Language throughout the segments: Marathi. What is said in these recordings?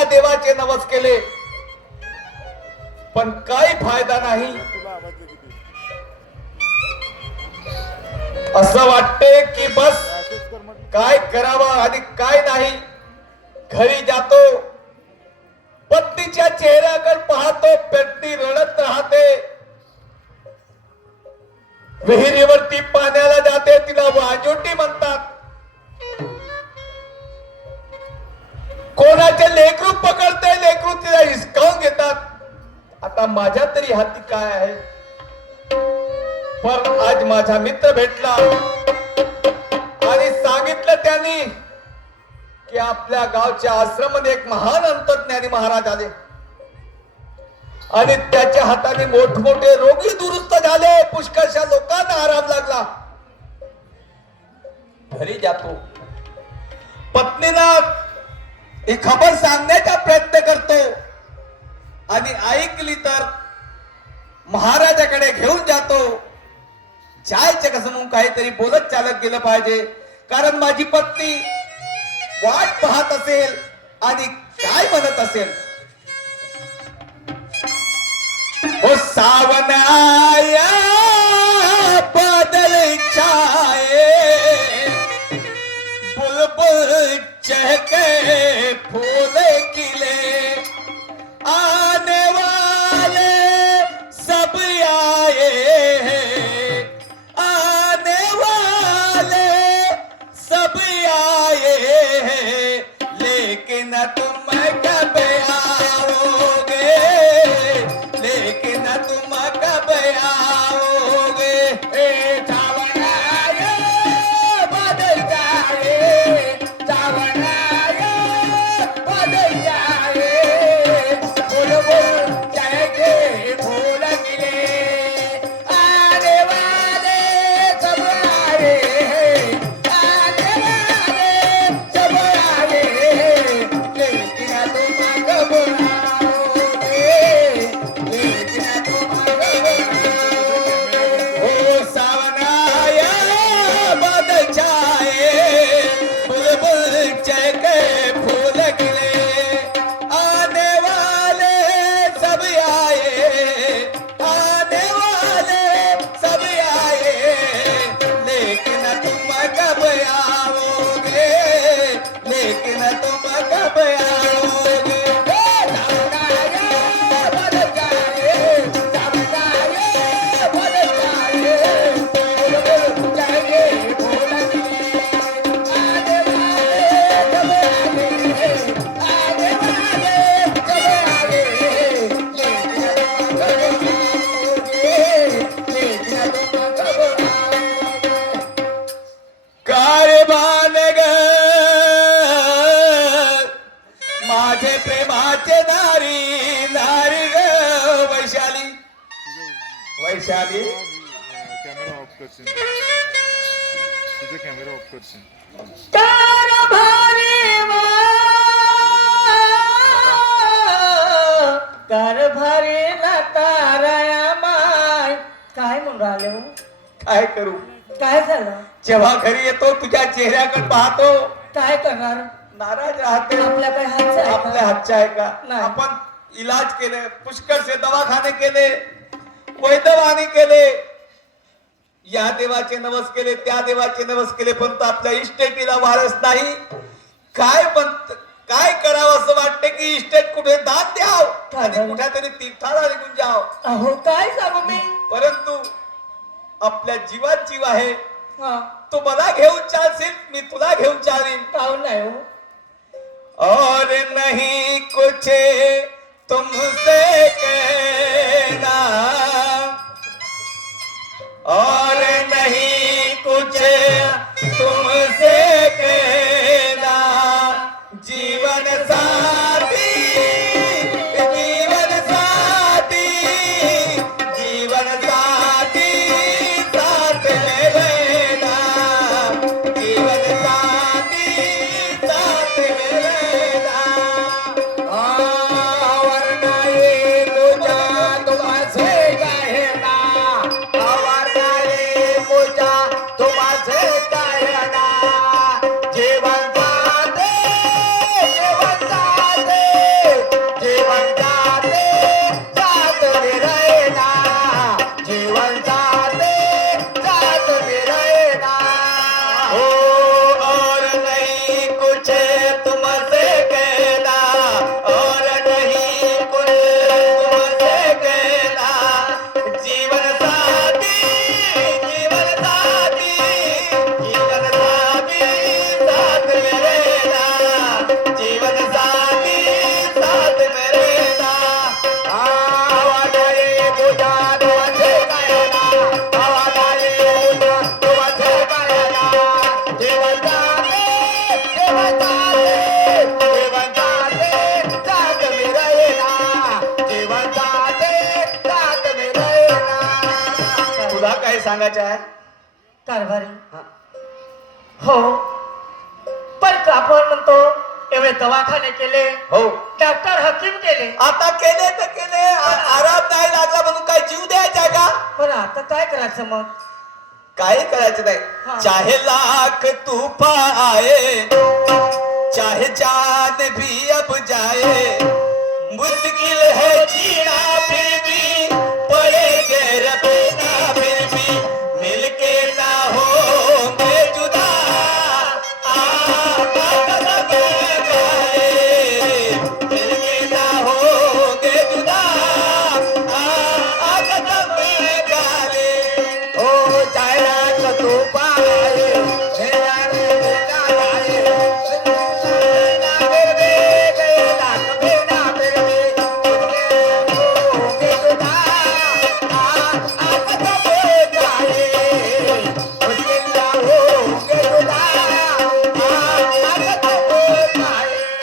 त्या देवाचे नवस केले पण काही फायदा नाही. असं वाटते की बस काय करावं आणि काय नाही. घरी जातो, पत्नीच्या चेहऱ्याकडे पाहतो, पत्नी रडत राहते. विहिरीवरती पाण्याला जाते, तिला वाजोटी म्हणतात. कोणाचे लेकरू पकडते, लेकरू तिला हिसकावून घेतात. आता माझ्या तरी हाती काय आहे. पण आज माझा मित्र भेटला आणि सांगितलं त्यांनी की आपल्या गावच्या आश्रमामध्ये एक महान अंतर्ज्ञानी महाराज आले आणि त्याच्या हाताने मोठमोठे रोगी दुरुस्त झाले. पुष्कळशा लोकांना आराम लागला. घरी जातो, पत्नीला ही खबर सांगण्याचा प्रयत्न करतो आणि ऐकली तर महाराजाकडे घेऊन जातो. जायचं कसं म्हणून काहीतरी बोलत चालत गेलं पाहिजे, कारण माझी पत्नी वाट पाहत असेल आणि काय म्हणत असेल. ओ सावन आया बादल छाए, बुलबुल चहके फूल खिले, आने वाले सब आए हैं, आने वाले सब आए हैं, लेकिन तुम कब आओगे, लेकिन तुम कब आओगे. सावन आए बादल छाए, सावन आए बादल छाए, बुलबुल चहके फूल खिले, आने वाले सब आए हैं, आने वाले सब आए हैं, लेकिन तुम कब आओगे, लेकिन तुम कब आओगे. ओ सावन आया बादल छाए, बुलबुल चहके फूल खिले, आने वाले सब आए, आने वाले सब आए, लेकिन तुम कब आओगे, लेकिन तुम कब आओगे. सावन आया बादल छाए, सावन आया बादल छाए, बुलबुल चहके फूल खिले, आने वाले सब आए, आने वाले सब आए, लेकिन तुम कब आओगे, लेकिन तुम कब आओगे. कारभान ग माझे प्रेमाचे नारी, नारी ग वैशाली, वैशाली. कॅमेरा ऑफ करशील, तुझे कॅमेरा ऑफ करशील. कारभारीला ताराया माय. काय म्हणून राहिले हो? काय करू. काय झालं? जेव्हा घरी येतो तुझ्या चेहऱ्याकडे पाहतो, काय करणार? नाराज राहते. आपल्या काय हातचं आहे आपल्या का? हातच्या आहे का? नाही. आपण इलाज केले, पुष्कळसे दवाखाने केले, वैद्यवाणी केले, या देवाचे नवस केले, त्या देवाचे नवस केले, पण तो आपल्या इस्टेटीला वारस नाही. काय काय करावं असं वाटते की इस्टेट कुठे दान द्याव आणि कुठेतरी तीर्थाला निघून जाव. अहो काय सांगू मी. परंतु आपल्या जीवात जीव आहे. हा, तू मला घेऊन चालशील, मी तुला घेऊन चालीन. काहून नाही हो? और नहीं कुछ तुमसे कहना, और नहीं कुछ तुमसे कहना, जीवन साथी, जीवन साथी, जीवन साथी, साथ में रहना, जीवन साथी, साथ में रहना. वरना ये पूजा तुमसे कहना, वरना ये पूजा तुमसे कहना, जीवन साथी, जीवन साथी, काही सांगायचं आहे कारभारी हा. हो पण आपण म्हणतो एवढे दवाखाने केले हो डॉक्टर हकीम केले आता केले तर केले आराम नाही लागला म्हणून काय जीव द्यायचा का पण आता काय करायचं मग काही करायचं हा. नाही चाहे लाख तूफान आए चाहे जान भी अब जाए मुश्किल है जीना फिर भी पड़ेगे रखना फिर भी मिलके ना होंगे जुदा मिलके ना होंगे जुदा कदम गाले ओ चाहे रात तो पाए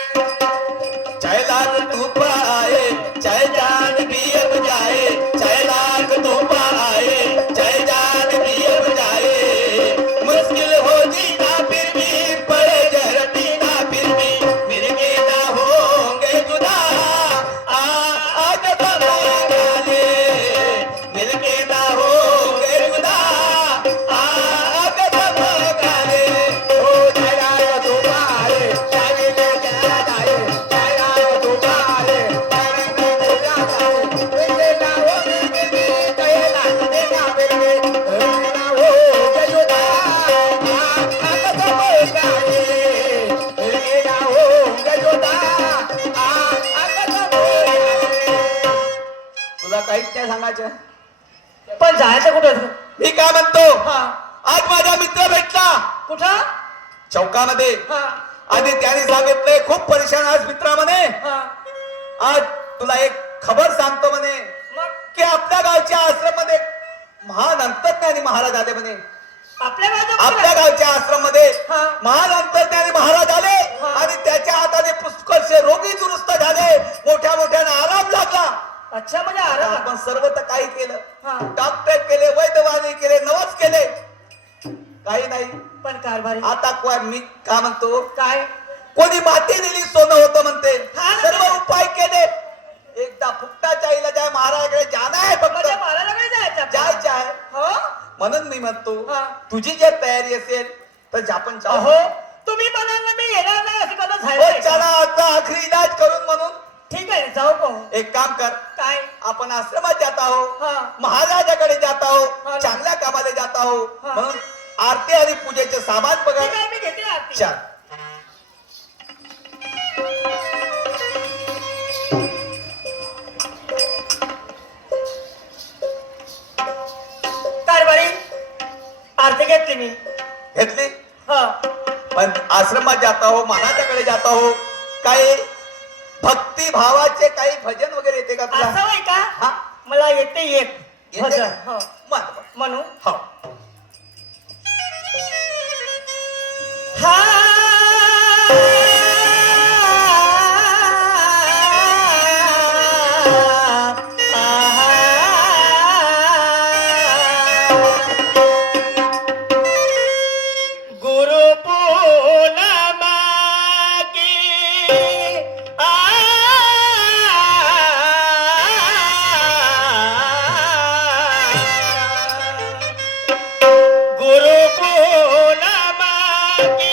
चाहे लाख तूफान आए चाहे जान भी अब जाए चाहे लाख तूफान आए चाहे जान भी अब जाए मुश्किल हो जीना फिर भी पड़े जरती ना फिर भी मिलके ना होंगे जुदा कदम गाले मिलके ना होंगे जुदा कदम गाले ओ जरा तुम्हारे चाहे चला जाए तुला काहीच नाही सांगायचं पण जायचं कुठं मी काय म्हणतो हा आज माझा मित्र भेटला कुठं चौकामध्ये हा आणि त्याने सांगितलंय खूप परेशान आज मित्रा म्हणे हा आज तुला एक खबर सांगतो म्हणे मग की आपल्या गावच्या आश्रम मध्ये महान अंतर्ज्ञानी महाराज आले म्हणे आपल्या आपल्या बाजू गावच्या आश्रम मध्ये हा. महान अंतर्ज्ञानी महाराज आले हा. आणि त्याच्या हाताने पुष्कळसे रोगी दुरुस्त झाले मोठ्या मोठ्याने आराम लागला अच्छा म्हणजे आराम आपण सर्व तर काही केलं हा. डॉक्टर केले वैद्यवानी केले नवस केले काही नाही पण कारभारी आता मी काय म्हणतो काय कोणी माती दिली सोनं होतं म्हणते हा. सर्व उपाय केले एकदा फुकटाच्या इलाजा महाराजाकडे जाणं आहे म्हणजे फक्त मला नाही जायचं आपण. जायचं आहे हो म्हणून मी म्हणतो हा. तुझी जर तयारी असेल तर आपण जाऊ अहो तुम्ही म्हणाल ना मी येणार नाही असं कधी हो झालं चला आता आखरी इलाज करून म्हणून ठीक आहे जाऊ पाहू एक काम कर काय आपण आश्रमात जात आहोत हा. महाराजाकडे जात हा. आहोत चांगल्या कामाला जात आहोत हा. म्हणून आरती आणि पूजेचे सामान बघा ठीक आहे मी घेते आरती. चाल कारभारी आरती घेतली मी घेतली हा पण आश्रमात जात आहो महाराजाकडे जात आहो काही भक्ती भावाचे काही भजन वगैरे येते का तुला असं आहे का हा मला येते एक येते भजन. का? हो. म्हण, म्हण. म्हणू हो गुरु पूर्णिमा की गुरु पूर्णिमा की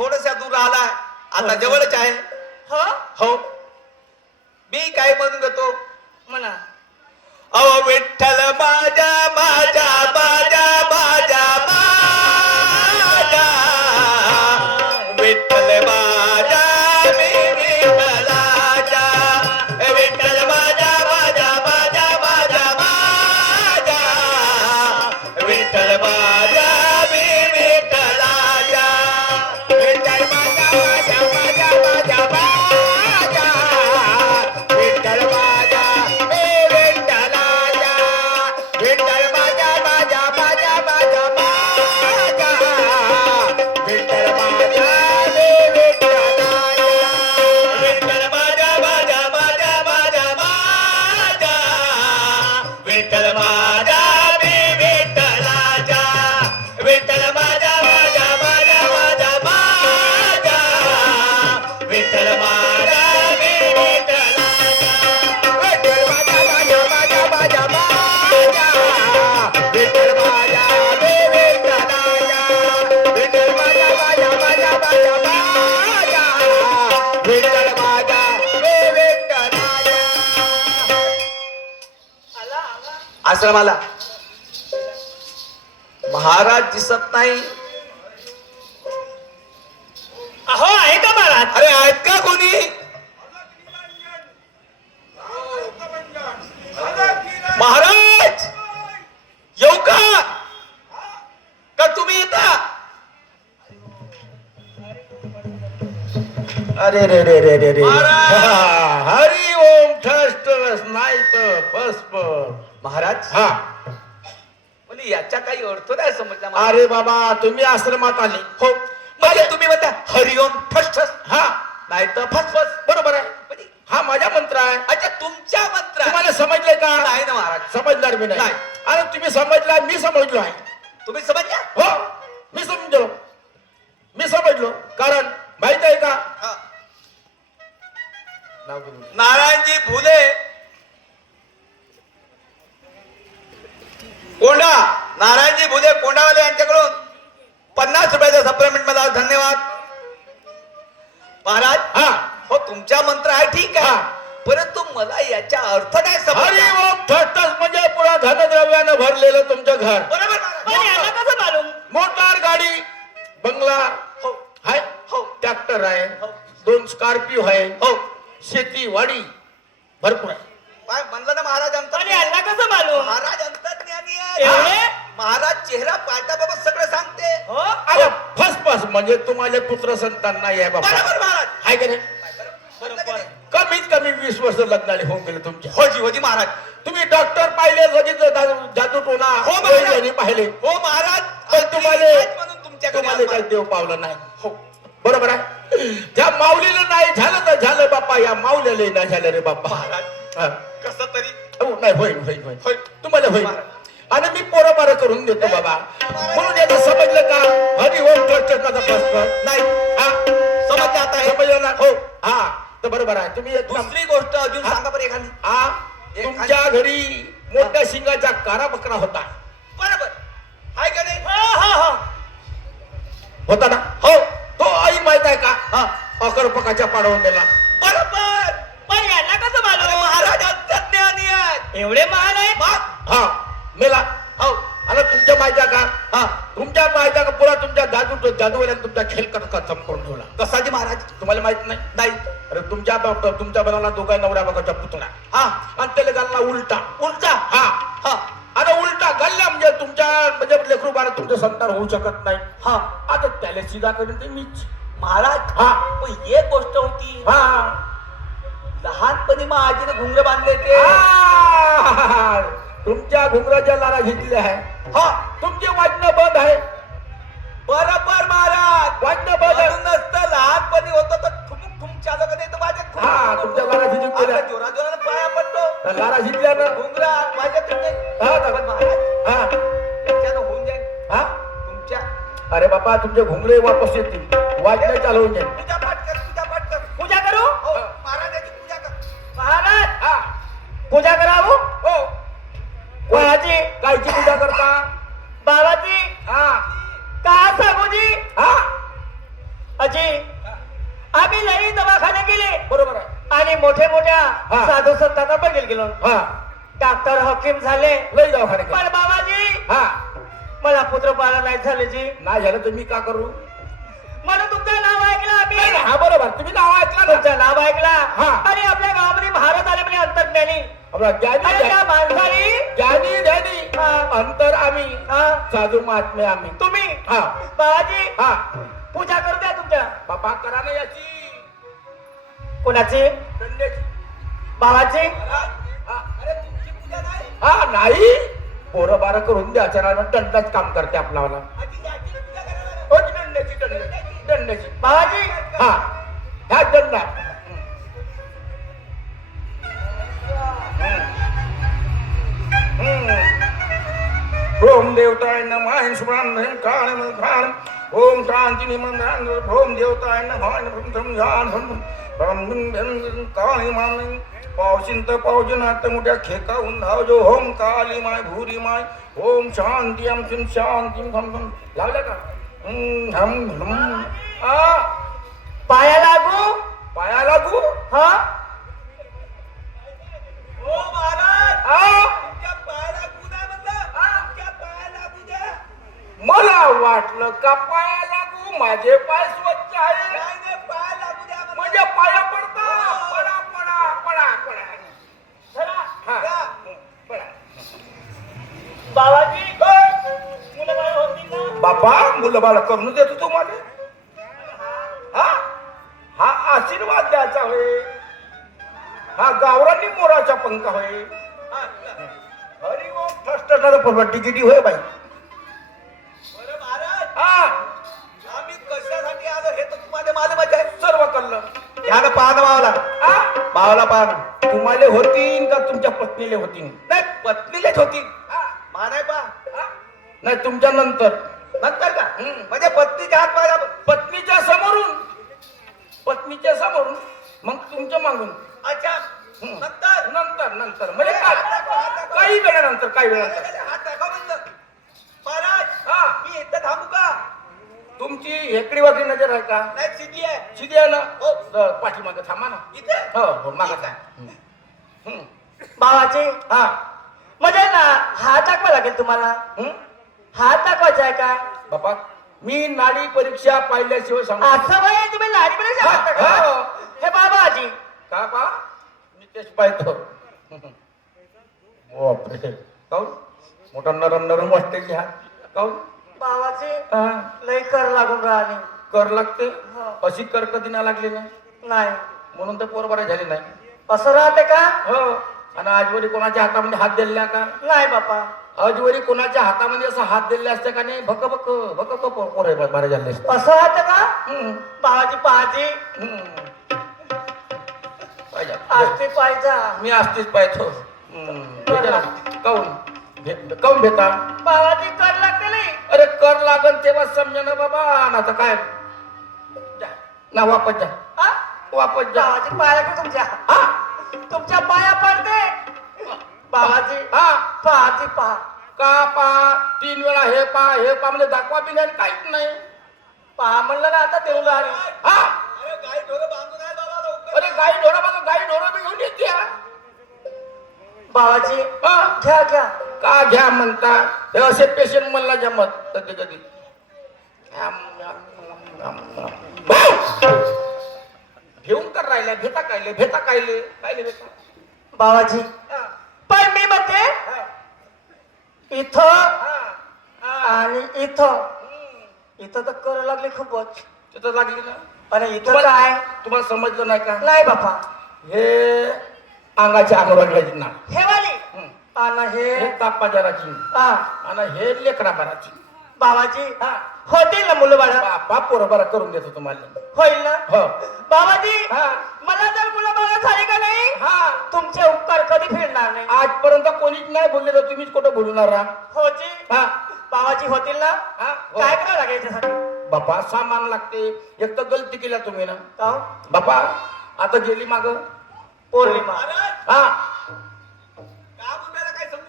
थोडसा दूर आलाय आता जवळच आहे. हो हो मी काय म्हणून घेतो म्हणा. अहो विठ्ठल माझ्या माझ्या माझ्या माझ्या माझ्या विठ्ठल माझ्या मी विठ्ठलाच्या विठ्ठल माझ्या माझ्या माझ्या माझ्या माझ्या विठ्ठल माझ्या मी विठ्ठलाच्या विठ्ठल माझ्या माझ्या माझ्या माझ्या माझ्या विठ्ठल माझ्या मी विठ्ठलाच्या विठ्ठल माझ्या माझ्या माझ्या माझ्या माझ्या विठ्ठल माझ्या मी विठ्ठलाच्या विठ्ठल माझ्या माझ्या माझ्या माझ्या माझ्या विठ्ठल माझ्या मी विठ्ठलाच्या विठ्ठल माझ्या माझ्या माझ्या माझ्या माझ्या विठ्ठल माझ्या मी विठ्ठलाच्या विठ्ठल माझ्या माझ्या माझ्या माझ्या माझ्या विठ्ठल माझ्या मी विठ्ठलाच्या विठ्ठल माझ्या माझ्या माझ्या माझ्या माझ्या विठ्ठल माझ्या मी विठ्ठलाच्या. आला आला. आश्रमाला महाराज दिसत नाही. अहो आहे का महाराज? अरे आहेत का कोणी? महाराज येऊ का? का तुम्ही येता? अरे रे रे रे रे रे महाराज! हरी ओम ठस ठस नाही तर बस महाराज हा. म्हणजे याचा काही अर्थ नाही समजला मला. अरे बाबा तुम्ही आश्रमात आले हो म्हणजे तुम्ही म्हणता हरिओम ठस ठस हा नाही तर फसफस बरोबर आहे. म्हणजे हा माझा मंत्र आहे. अच्छा तुमच्या मंत्र तुम्हाला समजलंय का? नाही ना महाराज. समजणार मी नाही. नाही. अरे तुम्ही समजला मी समजलो आहे. तुम्ही समजल्या? हो मी समजलो. मी समजलो कारण माहित आहे का? हा. नाव घेऊन. नारायणजी फुले कोंडा नारायणजी फुले कोंडावाले यांच्याकडून 50 रुपयाचा सप्लिमेंट मला धन्यवाद. महाराज हा हो तुमचा मंत्र आहे ठीक आहे हा. परंतु मला याचा अर्थ नाही हरी समजला. ओम ठस ठस म्हणजे पुरा धनद्रव्यानं भरलेलं तुमचं घर. बरोबर पण महाराज? याला कसं मालूम? मोटार गाडी बंगला हो आहे हो ट्रॅक्टर आहे हो. 2 स्कॉर्पिओ आहे हो शेती वाडी भरपूर आहे. काय म्हणलं ना महाराज पण अंतर याला कसं मालूम? महाराज अंतर्ज्ञानी आहे. एवढे? महाराज चेहरा पाहण्याबाबत सगळं सांगते. हो अरे फस म्हणजे तुम्हाला पुत्र संतान नाही आहे बाबा. बरोबर महाराज. आहे का नाही? बरोबर. कमीत कमी 20 वर्ष लग्नाला होऊन गेले तुमच्या. होजी होजी महाराज. तुम्ही डॉक्टर पाहिले लगेच जादू टोना हो महाराज. वैद्याने पाहिले हो महाराज पण तुम्हाला म्हणून तुमच्याकडे तुम्हाला काही आलो. देव पावला नाही. हो बरोबर आहे. ज्या माऊलीला नाही झालं तर झालं बाप्पा या माऊलीला नाही झालं रे बाप्पा. महाराज हा. कसं तरी हो नाही होईल होईल होईल होईल. तुम्हाला होईल महाराज. आणि मी पोरं करून देतो बाबा. म्हणून याचं समजलं का? हरी ओम ठस ठस माझा प्रश्न नाही हा समजलं आता हे. समजलं ना? हो हा तर बरोबर आहे. तुम्ही एक दुसरी गोष्ट अजून हा. सांगा बरं एखादी. हा तुमच्या घरी मोठ्या शिंगाचा कारा बकरा होता बरोबर आहे का नाही? हो हो हो होता ना? हो तो आई माहित आहे का? हा अकरपकाच्या पाडवून गेला. बरोबर. पण याला कसं अरे मालूम? महाराज अंतर्ज्ञानी आहेत. एवढे महान आहे? मग हा मेला. हो आणि तुमच्या माहिती आहे का? हा तुमच्या माहिती आहे का? पुरा तुमच्या जादूवाल्याने तुमचा खेळ कसा संपूर्ण ठेवला. कसाजी महाराज? तुम्हाला माहित नाही? नाही अरे तुमच्या बनाला दोघा नवऱ्या बाबाचा पुतळा हा आणि त्याला घालला उलटा. उलटा हा हा आणि उलटा घालला म्हणजे तुमच्या म्हणजे लेकरू बाळा तुमचं संतान होऊ शकत नाही. हा आता त्याला सीधा करून ते मीच. महाराज हा पण एक गोष्ट होती हा लहानपणी मग आजीने घुंगरे बांधले ते. आ, तुमच्या घुंगराच्या लारा घेतल्या आहे. हा तुमचे वाजणं बंद आहे. बरोबर महाराज. वाजणं बंद आहे. म्हणूनच तर लहानपणी होतं तर ठुमुक ठुमुक चालत नाही तर माझ्या हा, तुमच्या लारा झिजून जोरा जोरानं पाया पडतो लारा झिजल्यानं घुंगरा माझ्या तुमचे हा, पण महाराज हा त्याच्यानं होऊन जाईल हा तुमच्या अरे बाबा तुमचे घुंगरे वापस येतील. वाजणं चालू होऊन जाईल. पूजा पाठ कर पूजा पाठ कर. पूजा करू? हो महाराजाची पूजा कर. महाराज हा पूजा करावं? हो कोणाची? कायची पूजा करता? बाबाची? हा का सांगू जी? हा अजी मोठे मोठ्या हा. साधू संतांना बघेल गेलो हा डॉक्टर हकीम झाले लय दवाखाने पण बाबाजी हा मला पुत्र बाळ नाही झाले जी नाही झालं तर मी का करू म्हणून तुमचं नाव ऐकलं आम्ही हा बरोबर तुम्ही नाव ऐकलं ना तुमचं नाव ऐकला हा. आणि आपल्या गावामध्ये भारत आले म्हणजे अंतर्ज्ञानी आपला ज्ञानी आणि त्या माणसाने ज्ञानी ध्यानी हा. अंतर आम्ही हा, साधू महात्मे आम्ही तुम्ही हा बाबाजी हा पूजा करू द्या तुमच्या बाबा करा ना याची कोणाची दंड्याची बाबाची हा, अरे तुमची पूजा नाही हा नाही पोरं बारं करून द्या अचानक दंडाच काम करते आपल्याला हो, ती दंड्याची बाबाजी हा ह्या दंडा ओम देवताय नमः सुब्रह्मण्यं कारणं कारणं ओम शांती निमंत्रण ओम देवताय नमः प्रथम ध्यान ब्रह्मं काळी मान पावसिंत पावजनात मोठ्या खेकावून धाव जो ओम काली माय भूरी माय ओम शांती आमची शांती हम लावलं का हम आ पाया लागू पाया लागू हा ओ महाराज आ तुमच्या पायाला गुन्हा म्हणलं तुमच्या पायाला लागू द्या मला वाटलं का पाया लागू माझे पाय स्वच्छ आहे नाही नाही पाया लागू द्या म्हणलं. म्हणजे पाया पडता पडा पडा पडा पडा चला हा द्या. पडा बाबाजी मुलं बाळ होती ना बापा मुलं बाळ करून देतो तुम्हाला हा हा आशीर्वाद द्यायचा होय हा गावरानी मोराचा पंख होय हा, हरी ओम ठसठसणारं तिकिटी होय बाई बरं महाराज हा आम्ही कशासाठी आलो हे तर तुम्हाला मालूमच आहे सर्व कळलं ह्यानं पाहणं मावला हा मावला पाहणं तुम्हाला होतीन का तुमच्या पत्नीले होतीन नाही पत्नीलेच होती हा, मानाय पा हा. नाही तुमच्या नंतर नंतर का हम्म. म्हणजे पत्नीच्या हात पाहिला पत्नीच्या समोरून मग तुमच्या मागून अच्छा हम्म. नंतर नंतर नंतर म्हणजे काही वेळानंतर काही वेळानंतर हात दाखवा म्हणलं महाराज हा मी इथं थांबू का तुमची हेकडी वाकडी नजर आहे का नाही सिद्धी आहे शिदी आहे ना हो. पाठीमागे थांबा ना इथे हो हो मागा ठीक आहे. हम्म. बाबाजी हा म्हणजे ना हात दाखवा लागेल तुम्हाला हम्म. हात दाखवायचा आहे का बापा मी नाडी परीक्षा पाहिल्याशिवाय सांगू असं वय तुम्ही लाडी पण सांगता का हो. हे बाबाजी का पा मी तेच पाहतो बापरे काऊन मोठा नरम नरम वाटते की हा काऊन बाबाजी हा लई कर लागून राहिली कर लागते हो. अशी कर कधी नाही लागली ना नाही म्हणून तर पोरबारा झाली नाही असं राहते का हो आणि आजवरी कोणाच्या हातामध्ये हात दिलेला का नाही बापा आजवरी कोणाच्या हातामध्ये असं हात दिले असते का नाही भक भक भक भक पोर बरे झाले असते असं राहते का हम्म, बाबाजी पाहाजी हम्म. पाहिजे. असते पाहिजा मी असतेच पाहतो काऊन काऊन भेटा बाबाजी कर लागते नाही अरे कर लागल तेव्हा समजा ना बाबा ना तर काय जा. ना वापस जा हा? वापस जा बाबाजी पाया लागते तुमच्या हा तुमच्या पाया पडते बाबाजी हा पाहाजी पहा का पा 3 वेळा हे पा म्हणजे दाखवा बी नाही काहीच नाही पहा म्हणलं ना आता देऊ लागली हा अरे गाई ढोरं बांधून आहे बाबा लवकर अरे गाई ढोरा बघा गाई ढोरा बी घेऊन येते बाबाजी हा घ्या घ्या का घ्या म्हणता हे असे पेशंट मला जमत कधी कधी घेऊन कर राहिल्या भेटा कायले कायले भेटा बाबाजी हा, पण मी म्हणते हा, इथं हा, हा. आणि इथं हम्म, इथं तर कर लागले खूपच तिथं लागली ना आणि इथं काय तुम्हाला समजलं नाही का नाही बापा हे अंगाच्या अंगवाडल्याची ना हे वाली आणि हे हे तापाजाराची हा आणि हे लेकरा बाराची बाबाजी हा होतील ना मुलं बाळ बापा पोरबारा करून देतो तुम्हाला होईल ना हो बाबाजी हा मला जर मुलं बाळ झाली का नाही हा तुमचे उपकार कधी फिरणार नाही आजपर्यंत कोणीच नाही बोलले तर तुम्हीच कुठं बोलणार होजी हा बाबाजी होतील ना हा काय हो. करावं लागेल याच्यासाठी बापा सामान लागते एक तर गलती केल्या तुम्ही ना का हो? बापा आता गेली माग पौर्णिमा महाराज हा का बोलायला काय समजू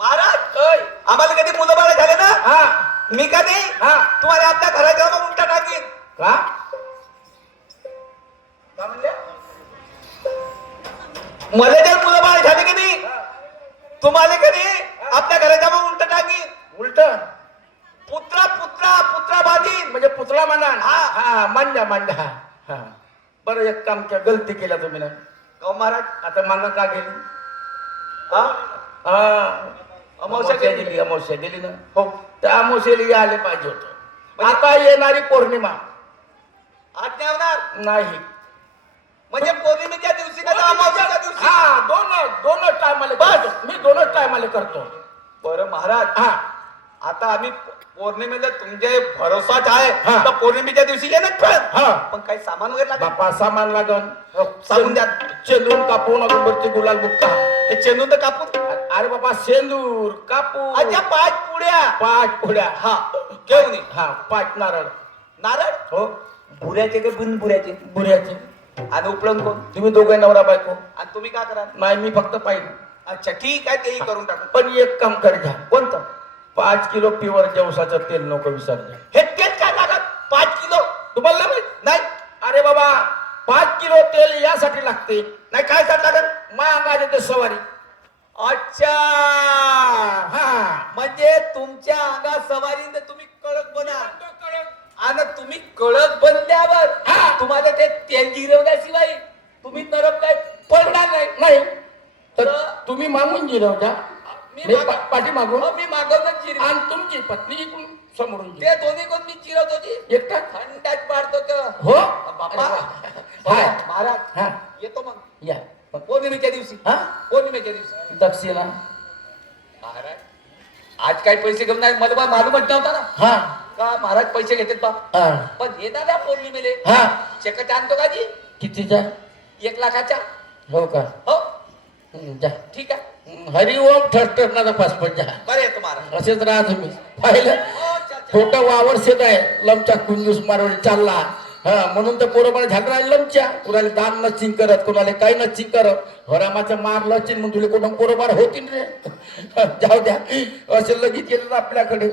महाराज ओय आम्हाला कधी मुलं बाळ झाले ना हा मी का नाही हा तुम्हाला आपल्या घराच्या मग उलटा टाकीन का काय म्हणले मला जर मुलं बाळ झाली की नाही तुम्हाला कधी आपल्या घराच्या मग उलट टाकी उलट पुत्रा बाधी म्हणजे पुतळा मांडा हा. हा मांडा हा बरं एक काम केलं गलती केला तुम्ही ना हो महाराज आता मांगा का गेली हा हा अमावस्या अमावस्या दिली ना हो त्या अमावस्याला आले पाहिजे होतं आता येणारी पौर्णिमा आज्ञा होणार नाही म्हणजे पौर्णिमेच्या दिवशी का अमावस्याच्या दिवशी हा दोनच टायमाला बस मी दोनच टायमाला करतो बरं महाराज हा आता आम्ही पौर्णिमेला तुमचे भरोसाच आहे हा. तर पौर्णिमेच्या दिवशी येणार पण हा पण काही सामान वगैरे लागेल बापा सामान लागन सांगून द्या. चेंदूर कापून अगरबत्ती गुलाल बुक्का हे चेंदून तर कापून अरे बाबा सेंदूर कापून अच्छा 5 पुड्या 5 पुड्या हा घेऊन ये. हा 5 नारळ नारळ हो बुऱ्याचे का बिन बुऱ्याचे बुऱ्याचे आणि उपळून कोण तुम्ही दोघे नवरा बायको आणि तुम्ही काय करा नाही मी फक्त पाहिजे अच्छा ठीक आहे तेही करून टाकू पण एक काम कर घ्या कोणतं 5 किलो प्युअर जवसाचं तेल नको विसरले हे तेच काय लागत 5 किलो तुम्हाला नाही माहित? नाही अरे बाबा 5 किलो तेल यासाठी लागते नाही काय साठी लागत महागाज येते सवारी अच्छा हा म्हणजे तुमच्या अंगात सवारीने तुम्ही कळक बना आणि तुम्ही कळक बनल्यावर हा. तुम्हाला ते तेल गिरवल्याशिवाय तुम्ही नरम काय पडणार नाही नाही तर तर- तुम्ही मागून जिरव का मी माग- पाठी मागून हो, मी मागवलं जिर आणि तुमची पत्नी इकडून समोरून ते दोन्ही कोण मी चिरवत होती एकटा थंडात पाडतो तो हो बापा हाय. महाराज हा येतो मग या पौर्णिमेच्या दिवशी हा पौर्णिमेच्या दिवशी दक्षिणा महाराज आज काय पैसे घेऊन नाही मला बा मालूमच नव्हता ना हा का महाराज पैसे घेतात बा हा पण येणाऱ्या पौर्णिमेले हा चेकट आणतो का जी कितीचा 1 लाखाच्या हो का हो जा ठीक आहे हरिओम ठरठरणारा पासपोर्ट जा बरे येतो महाराज असेच राहा तुम्ही पाहिलं हो, चल, चल. खोटं वावर शेत आहे लमचा कुंजूस मारवडी चालला हा म्हणून तर पोरं मला झाड राहिले लमच्या कुणाला दान नचिंग करत कुणाला काही नचिंग करत हरामाचं मार लचिन म्हणून तुला कुठं पोरबार होतील रे जाऊ द्या असे लगेच येतात आपल्याकडे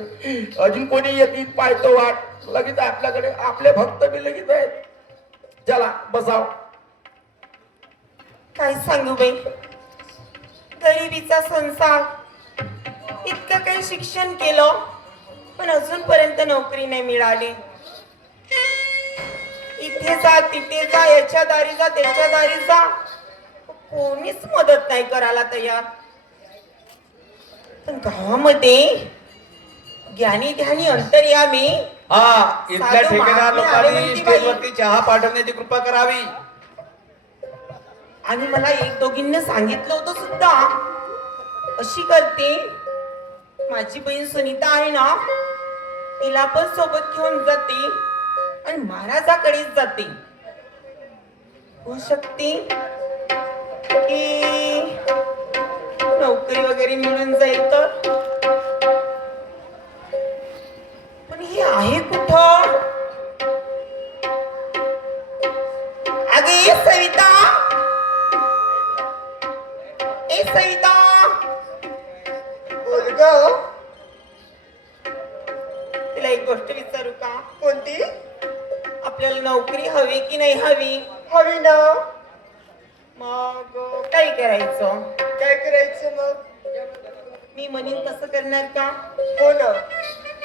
अजून कोणी येतील पाहतो वाट लगेच आपल्याकडे आपले भक्त बी लगेच आहेत चला बसाव काय सांगू बाई गरिबीचा संसार इतकं काही शिक्षण केलं पण अजूनपर्यंत नोकरी नाही मिळाली इथे जा तिथे जा याच्या दारी जा त्याच्या दारी जा कोणीच मदत नाही करायला तयार पण गावामध्ये ज्ञानी ध्यानी अंतर्यामी हा इथल्या साधू ठेकेदार महात्मे लोकांनी आले म्हणते बाई. स्टेजवरती चहा पाठवण्याची कृपा करावी आणि मला एक दोघींनी सांगितलं होतं सुद्धा अशी करते माझी बहीण सुनीता आहे ना तिला पण सोबत घेऊन जाते आणि महाराजाकडेच जाते होऊ शकते की नोकरी वगैरे मिळून जाईल तर पण हे आहे कुठं अगे सविता ए सविता बोल ग तिला एक गोष्ट विचारू का कोणती आपल्याला नोकरी हवी की नाही हवी हवी ना मग काय करायचं मग मी म्हणेन तसं करणार का हो ना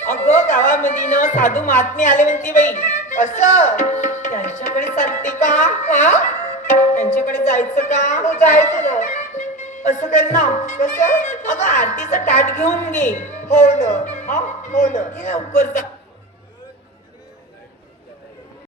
अगं गावामध्ये ना साधू महात्मे आले म्हणते बाई असं त्यांच्याकडे चालते का त्यांच्याकडे जायचं का जायचं ना असं कर ना कसं अगं आरतीचं ताट घेऊन घे हो ना हो ना घे लवकर जा